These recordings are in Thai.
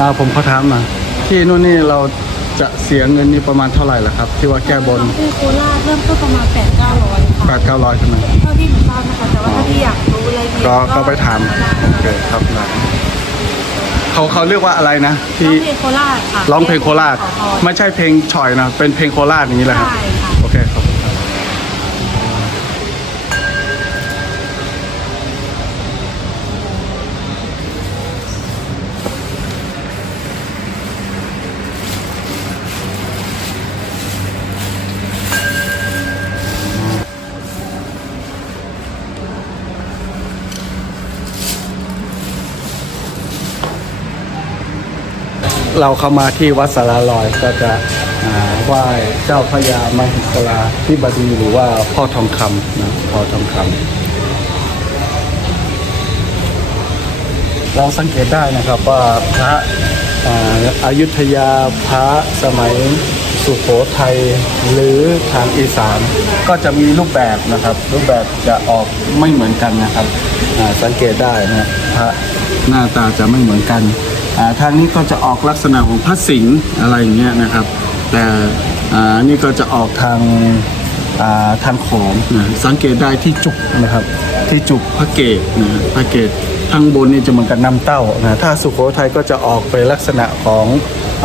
อ่าผมขอถามหน่อยที่นู่นนี่เราจะเสียเงินนี่ประมาณเท่าไหร่ล่ะครับ ที่ว่าแก้บนที่โคราชเริ่มต้นประมาณแปดเก้าร้อยค่ะแปดเก้าร้อยใช่ไหมเท่าที่หนูทราบนะคะแต่ว่าถ้าที่อยากรู้รายละเอียดก็ก็ไปถามโอเคครับได้เขาเขาเรียกว่าอะไรนะที่ที่เพลงโคราชค่ะร้องเพลงโคราช ขอพรไม่ใช่เพลงฉ่อยนะเป็นเพลงโคราชอย่างนี้แหละครับใช่ค่ะ โอเคครับ เราเข้ามาที่วัดสาราลอยก็จะอ่าไหว้เจ้าพระยามหิศลาที่บดีหรือว่าพ่อทองคำนะพ่อทองคำเราสังเกตได้นะครับว่าพระอายุทยาพระสมัยสุโขทัยหรือทางอีสานก็จะมีรูปแบบนะครับ รูปแบบจะออกไม่เหมือนกันนะครับสังเกตได้นะพระ หน้าตาจะไม่เหมือนกันอ่าทางนี้ก็จะออกลักษณะของพระสิงห์อะไรอย่างเงี้ยนะครับ แต่อ่านี่ก็จะออกทางอ่าทางโขงนะสังเกตได้ที่จุกนะครับ ที่จุกพระเกตนะพระเกตข้างบนนี่จะเหมือนกับน้ำเต้านะถ้าสุโขทัยก็จะออกไปลักษณะของ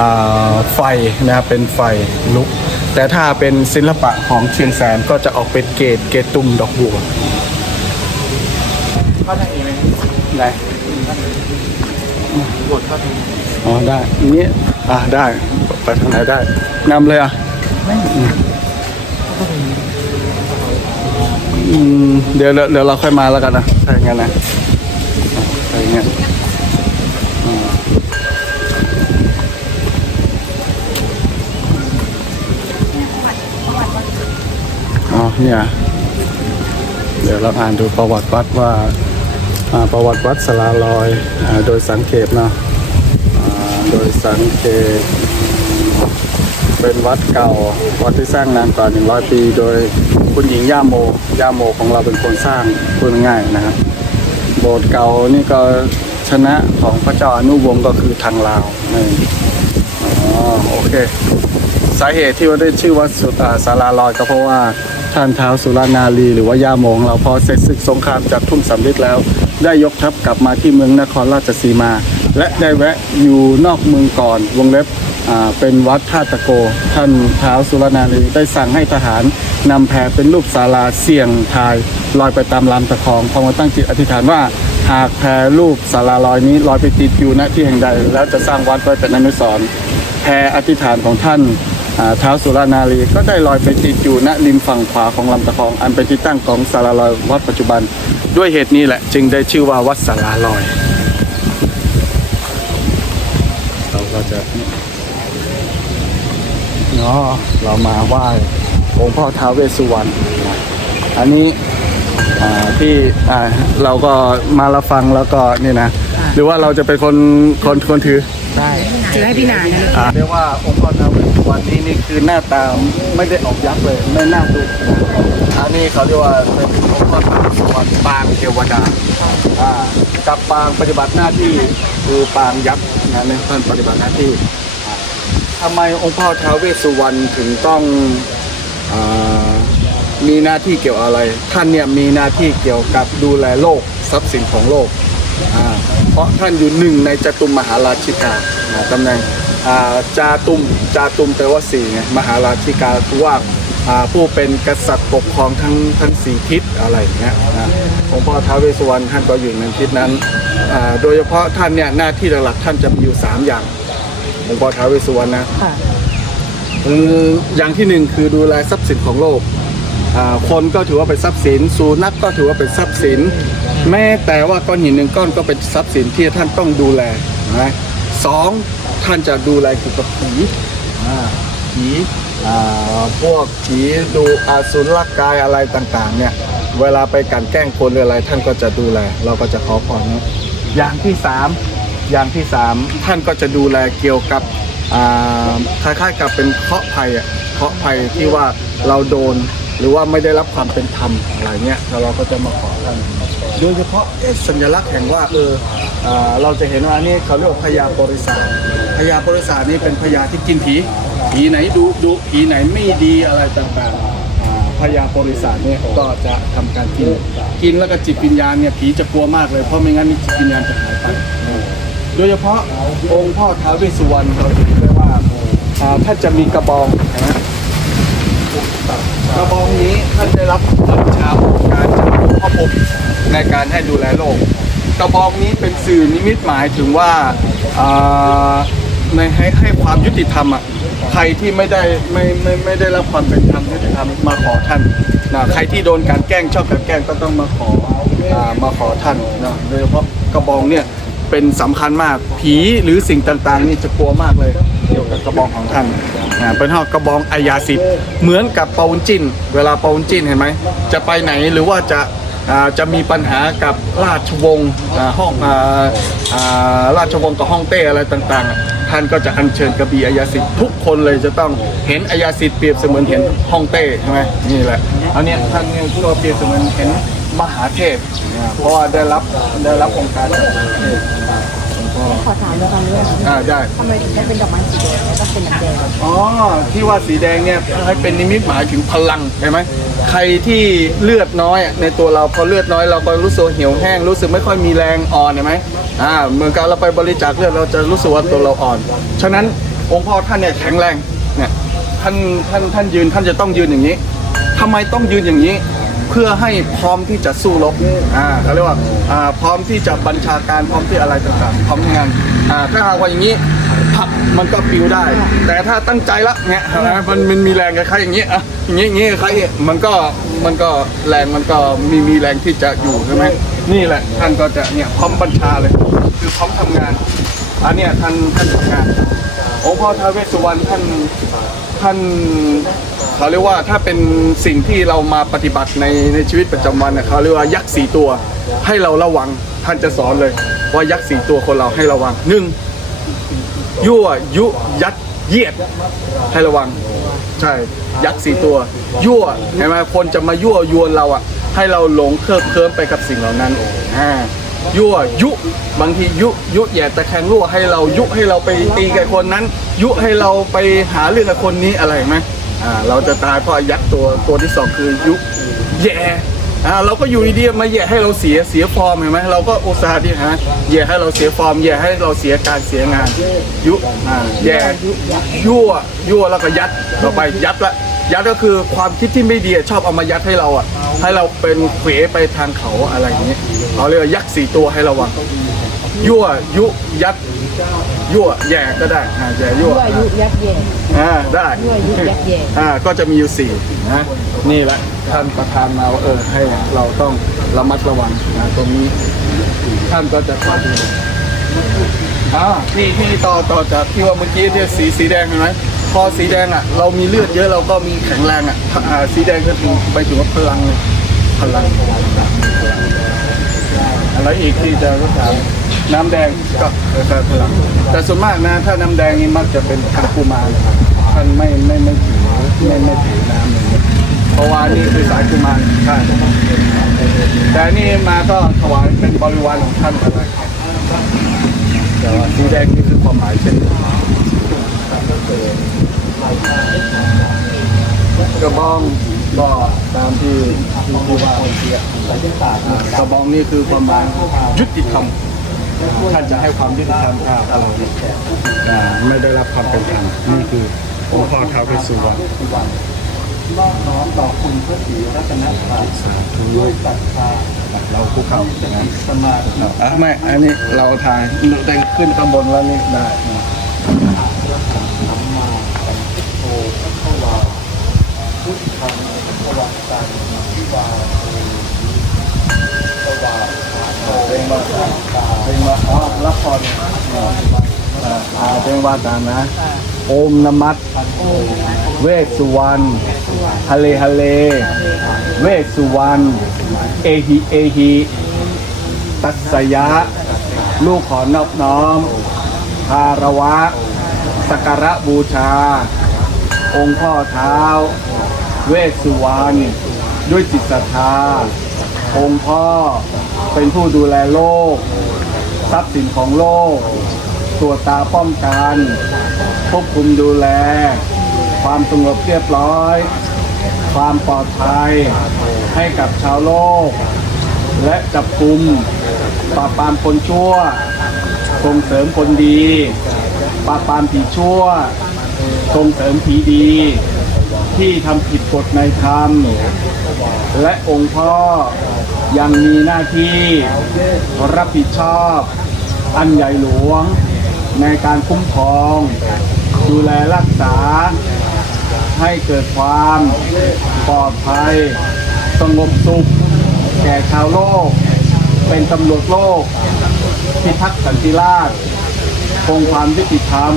อาไฟนะครับเป็นไฟลุก แต่ถ้าเป็นศิลปะของเชียงแสนก็จะออกเป็นเกตเกตตุ่มดอกบัวเข้าทางนี้ไห มได้บทเข้าทางอ๋อได้อย่างนี้อ่าได้ไปทางไหนได้นำเลยอะอืมเดี๋ยวเดี๋ยวเดี๋ยวเราค่อยมาแล้วกันนะถ้าอย่างนั้นนะถ้าอย่างนั้นอืมอ๋อเนี่ยเดี๋ยวเราอ่านดูประวัติวัดว่าอ่า ประวัติวัดสลาลอยอโดยสังเกตเนาะโดยสังเกต เป็นวัดเก่าวัดที่สร้างนานกว่า 100 ปี โดยคุณหญิงย่าโมย่าโมของเราเป็นคนสร้างพูดง่ายนะครับ โบสถ์เก่านี่ก็ชนะของพระเจ้าอนุวงศ์ก็คือทางลาวนี่อ๋อโอเค สาเหตุที่ว่าได้ชื่อว่าสุอ่าสาราลอยก็เพราะว่าท่านเท้าสุรานารีหรือว่าย่าโมงเราพอเสร็จศึกสงครามจากทุ่งสำลิดแล้ว ได้ยกทัพกลับมาที่เมืองนครราชสีมา และได้แวะอยู่นอกเมืองก่อนวงเล็บอ่าเป็นวัดท่าตะโก ท่านท้าวสุรนารีได้สั่งให้ทหารนำแพเป็นรูปศาลาเสี่ยงทายลอยไปตามลำตะคองพอมาตั้งจิตอธิษฐานว่าหากแพรูปศาลาลอยนี้ลอยไปติดอยู่ณที่แห่งใด แล้วจะสร้างวัดไว้เป็นอนุสรณ์แพอธิษฐานของท่าน อ่าท้าวสุรานารีก็ได้ลอยไปติดอยู่ณริมฝั่งขวาของลำตะคอง อันเป็นที่ตั้งของสาราลอยวัดปัจจุบัน ด้วยเหตุนี้แหละ จึงได้ชื่อว่าวัดสาราลอย เราก็จะเนาะเรามาไหว้องค์พ่อท้าวเวสสุวรรณนะอันนี้อ่าที่อ่าเราก็มาละฟังแล้วก็นี่นะ หรือว่าเราจะเป็นคนคนคนถือจะได้พี่หนานะอ่าเรียกว่าองค์พ่อท้าวเวสสุ วรรณนี้นี่คือหน้าตาไม่ได้ออกยักษ์เลยไม่น่าดูอันนี้เขาเรียกว่าเป็นองค์พ่อท้าวเวสสุวรรณปางเทวดาอ่ากับปางปฏิบัติหน้าที่คือปางยักษ์นะในท่านปฏิบัติหน้าที่อ่าทำไมองค์พ่อท้าวเวสสุวรรณถึงต้องอมีหน้าที่เกี่ยวอะไร ท่านเนี่ยมีหน้าที่เกี่ยวกับดูแลโลกทรัพย์สินของโลก เพราะท่านอยู่หนึ่งในจตุมมหาราชิกาตำแหน่ง จาตุมจาตุมแปลว่าสี่ไงมหาราชิกาคือว่าอ่าผู้เป็นกษัตริย์ปกครองทั้งทั้งสี่ทิศอะไรอย่างเงี้ยนะองค์พ่อท้าวเวสสุวรรณท่านก็อยู่ในทิศนั้นอ่าโดยเฉพาะท่านเนี่ยหน้าที่หลักๆท่านจะมีอยู่สามอย่างองค์พ่อท้าวเวสสุวรรณนะค่ะคืออย่างที่หนึ่งคือดูแลทรัพย์สินของโลกอ่าคนก็ถือว่าเป็นทรัพย์สินสุนัขก็ถือว่าเป็นทรัพย์สิน แม้แต่ว่าก้อนหินหนึ่งก้อนก็เป็นทรัพย์สินที่ท่านต้องดูแลนะสอง ท่านจะดูแลเกี่ยวกับผีอ่าผีอ่าพวกผีดูอาสุรกายอะไรต่างๆ เนี่ย เวลาไปกลันแกล้งคนหรืออะไร ท่านก็จะดูแล เราก็จะขอพรนะอย่างที่สามอย่างที่สามท่านก็จะดูแลเกี่ยวกับคล้ายๆกับเป็นเคาะภัยอะเคาะภัยที่ว่าเราโดนหรือว่าไม่ได้รับความเป็นธรรมอะไรเงี้ยแล้วเราก็จะมาขอท่านโดยเฉพาะสัญลักษณ์แห่งว่าเออเราจะเห็นว่าอันนี้เขาเรียกพญาบริษัท ญาบริษัทนี่เป็นพญาที่กินผีผีไหนดุดุผีไหนไม่ดีอะไรต่างๆพญาบริษัทเนี่ยก็จะทำการกินกินแล้วก็จิตวิญญาณเนี่ยผีจะกลัวมากเลยเพราะไม่งั้นจิตวิญญาณจะหายไปโดยเฉพาะองค์พ่อท้าวเวสสุวรรณเราจะเห็นได้ว่าอ่าท่านจะมีกระบองนะกระบองนี้ท่านได้รับบัญชาการจากพ่อพรหมในการให้ดูแลโลก กระบองนี้เป็นสื่อนิมิตหมายถึงว่า ในให้ให้ความยุติธรรมอะใครที่ไม่ได้ไม่ไม่ไม่ได้รับความเป็นธรรมยุติธรรมมาขอท่านนะใครที่โดนการแกล้งชอบการแกล้งก็ต้องมาขออ่ามาขอท่านนะโดยเฉพาะกระบองเนี่ยเป็นสำคัญมากผีหรือสิ่งต่างๆ นี่จะกลัวมากเลยเกี่ยวกับกระบองของท่านอ่าเป็นห้องกระบองอายาสิทธิ์เหมือนกับปาวุนจิน เวลาปาวุนจินเห็นไหมจะไปไหนหรือว่าจะ จะมีปัญหากับราชวงศ์ห้องออราชวงศ์กับห้องเต้อะไรต่างๆ ท่านก็จะอัญเชิญกระบี่อายาสิทธิ์ทุกคนเลยจะต้องเห็นอายาสิทธิ์เปรียบเสมือนเห็นห้องเต้ใช่ไหมนี่แหละอันนี้ท่านเนี่ยก็เปรียบเสมือนเห็นมหาเทพเพราะว่าได้รับได้รับองค์การจากมหาเทพ ขอถามเรื่องการเลือกอ่าได้ ทำไมถึงได้เป็นดอกไม้สีแดงแล้วก็เป็นน้ำแดงอ๋อที่ว่าสีแดงเนี่ยให้เป็นนิมิตหมายถึงพลังใช่ไหมใครที่เลือดน้อยอะในตัวเราพอเลือดน้อยเราก็รู้สึกเหี่ยวแห้งรู้สึกไม่ค่อยมีแรงอ่อนใช่ไหมอ่าเหมือนกับเราไปบริจาคเลือดเราจะรู้สึกว่าตัวเราอ่อน ฉะนั้นองค์พ่อท่านเนี่ยแข็งแรงเนี่ยท่านท่านท่านยืนท่านจะต้องยืนอย่างนี้ทำไมต้องยืนอย่างนี้ เพื่อให้พร้อมที่จะสู้รบอ่าเขาเรียกว่าอ่าพร้อมที่จะบัญชาการพร้อมที่อะไรต่างๆพร้อมงานอ่าถ้าหากว่าอย่างนี้พับมันก็ปิวได้ แต่ถ้าตั้งใจละเนี่ยนะมันมันมีแรงกับใครอย่างนี้อะอย่างนี้อย่างนี้ใครมันก็มันก็แรงมันก็มีมีแรงที่จะอยู่ใช่ไหมนี่แหละท่านก็จะเนี่ยพร้อมบัญชาเลย คือพร้อมทำงานอันเนี้ยท่านท่านทำงานองค์พ่อท้าวเวสสุวรรณท่านท่าน เขาเรียกว่าถ้าเป็นสิ่งที่เรามาปฏิบัติในในชีวิตประจำวันเนี่ยเขาเรียกว่ายักษ์สี่ตัว ให้เราระวังท่านจะสอนเลย ว่ายักษ์สี่ตัวคนเราให้ระวังหนึ่งยั่วยุยัดเยียดให้ระวัง ใช่ยักษ์สี่ตัว ยั่วเห็นไหมคนจะมายั่วยวนเราอะ ให้เราหลงเคลิบเคลิ้มไปกับสิ่งเหล่านั้นอ่ายั่วยุบางทียุยุแย่ตะแคงรั่วให้เรายุให้เราไปตีกับคนนั้น ยุให้เราไปหาเรื่องกับคนนี้อะไรไหม อ่าเราจะตายเพราะยักษ์ตัวตัวที่สองคือยุแย่อ่าเราก็อยู่ดีๆมาแย่ให้เราเสียเสียฟอร์มเห็นไหมเราก็อุตส่าห์ที่ฮะแย่ให้เราเสียฟอร์มแย่ให้เราเสียการเสียงาน ยุอ่าแย่ยั่วยั่วแล้วก็ยัดต่อไปยัดละยัดก็คือความคิดที่ไม่ดีชอบเอามายัดให้เราอะ ให้เราเป็นเขวไปทางเขาอะไรอย่างเงี้ยเขาเรียกว่ายักษ์สี่ตัวให้ระวังยั่วยุยัด ยั่วแย่ก็ได้อ่าแย่ยั่วยั่วยุยักษ์เย็นอ่าได้ยั่วยุยักษ์แย่อ่าก็จะมีอยู่สี่นะนี่แหละท่านประธานมาว่าเออให้เราต้องระมัดระวังนะตรงนี้ท่านก็จะคอยดูอ่านี่ที่ต่อต่อจากที่ว่าเมื่อกี้ที่สีสีแดงเห็นไหมพอสีแดงอะ เรามีเลือดเยอะเราก็มีแข็งแรงอะอ่าสีแดงก็คือไปถึงว่าพลังเลยพลังอะไรอีกที่จะรักษา น้ำแดงก็คือพลังแต่ส่วนมากนะ ถ้าน้ำแดงนี่มักจะเป็นทางกุมารนะครับท่านไม่ไม่ไม่ถือไม่ไม่ถือน้ำเลยเพราะว่านี่คือสายกุมารใช่แต่นี่มาก็ถวายเป็นบริวารของท่านอะไรแต่ว่าสีแดงนี่คือความหมายเช่นกระบองก็ตามที่ที่ที่ว่ากระบองนี่คือความหมายยุติธรรม ท่านจะให้ความยุติธรรมกับเราไม่ได้รับความเป็นธรรมนี่คือองค์พ่อท้าวเวสสุวรรณนอบน้อมต่อคุณพระศรีรัตนตรัยด้วยศรัทธาเราคุกเข่าอย่างนั้นสมาธิอะไม่ อันนี้เราถ่ายได้ขึ้นข้างบนแล้วนี่ได้นะเพลงว่าเพลง ว่าอ๋อรับพรอ่าเพลงว่าตามนะ โอมนมัสเวสสุวรรณฮะเลฮะเล เวสสุวรรณเอหิเอหิตัสยะ ลูกขอนอบน้อมคารวะสักการะบูชา องค์พ่อเท้า เวสสุวรรณด้วยจิตศรัทธา องค์พ่อเป็นผู้ดูแลโลก ทรัพย์สินของโลก ตรวจตาป้องกันควบคุมดูแล ความสงบเรียบร้อย ความปลอดภัยให้กับชาวโลก และจับกุมปราบปรามคนชั่ว ส่งเสริมคนดี ปราบปรามผีชั่ว ส่งเสริมผีดี ที่ทำผิดกฎในธรรม และองค์พ่อยังมีหน้าที่รับผิดชอบ อันใหญ่หลวง ในการคุ้มครอง ดูแลรักษา ให้เกิดความปลอดภัย สงบสุข แก่ชาวโลก เป็นตำรวจโลก พิทักษ์สันติราษฎร์คงความยุติธรรม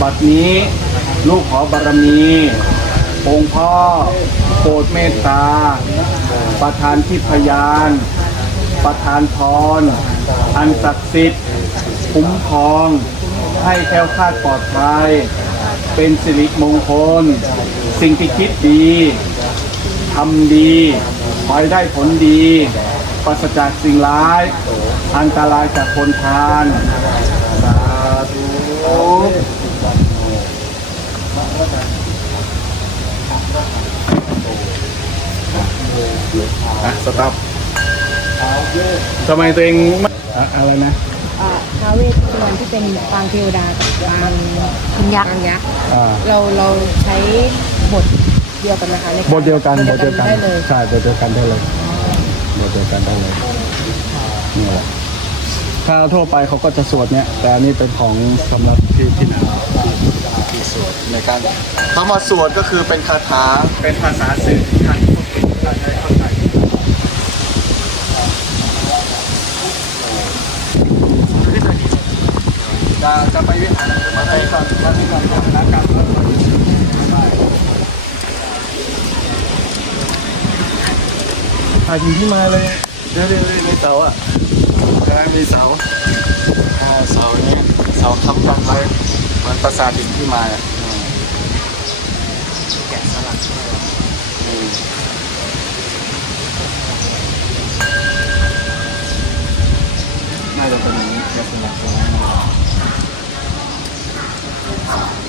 บัดนี้ลูกขอบารมี องค์พ่อโปรดเมตตา ประทานทิพยาน ประทานพร อันศักดิ์สิทธิ์คุ้มครอง ให้แคล้วคลาดปลอดภัย เป็นสิริมงคล สิ่งที่คิดดีทำดีขอให้ได้ผลดีปราศจากสิ่งร้าย อันตรายจากคนทานสาธุอะสต็อป ทำไมตัวเองไม่อะอะไรนะ อ่าท้าวเวสสุวรรณที่เป็นปางเทวดากับปางคุณยักษ์ ปางยักษ์อ่า เราเราใช้บทเดียวกันนะคะในารบทเดียวกันบทเดียวกันได้เลยใช่บทเดียวกันได้เลยบทเดียวกันได้เลยนี่แหละถ้าทั่วไปเขาก็จะสวดเนี้ยแต่อันนี้เป็นของสำหรับที่ที่ไหนที่สวดในการคำว่าสวดก็คือเป็นคาถาเป็นภาษาสื่อที่ท่านท่านได้เข้าใจ จะจะไปวิหารมาได้ก่อนมาที่ก่อนนะครับถ่ายอยู่ที่มาเลยเดี๋ยวเดี๋ยวในเสาอะกำลังมีเสาเสาเนี้ยเสาค้ำบังไว้เหมือนปราสาทหินที่มาแกะสลักน่าจะเป็นอย่างนี้แกะสลักไว้ Yes!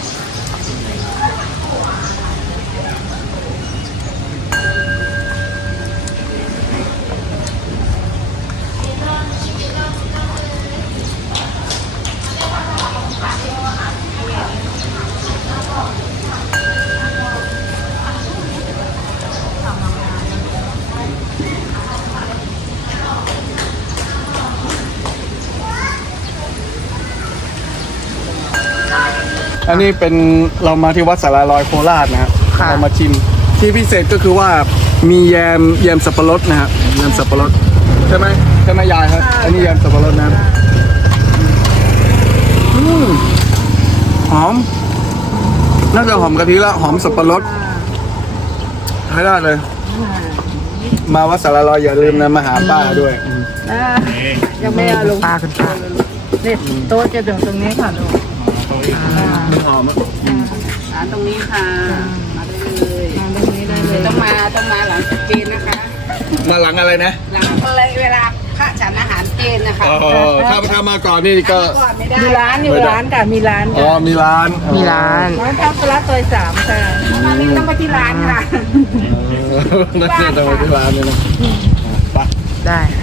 อันนี้เป็นเรามาที่วัดสารลอยโคราชนะครับเรามาชิม ที่พิเศษก็คือว่ามีแยมแยมสับปะรดนะครับแยมสับปะรดใช่ไหมใช่ไหมยายครับ อันนี้แยมสับปะรดนะครับอืมหอม น่าจะหอมกะทิแล้วหอมสับปะรดใช้ได้เลย มาวัดสารลอยอย่าลืมนะมาหาป้าด้วยอืมยังไม่เอาลงป้าคุณป้าเนี่ยโต๊ะจะถึงตรงนี้ค่ะลูก มันหอมอะร้านตรงนี้ค่ะ มาได้เลยทานตรงนี้ได้เลยต้องมาต้องมาหลังจากเจนนะคะ มาหลังอะไรนะ หลังเลยเวลาพระฉันอาหารเจนนะคะอ๋อถ้าถ้ามาก่อนนี่ก็ก่อนไม่ได้มีร้านอยู่ร้านค่ะมีร้านอ๋อค่ะมีร้านมีร้านร้านข้าวปลาซอยสามค่ะต้องไปที่ร้านค่ะเออน่าจะต้องไปที่ร้านเลยนะไปได้เ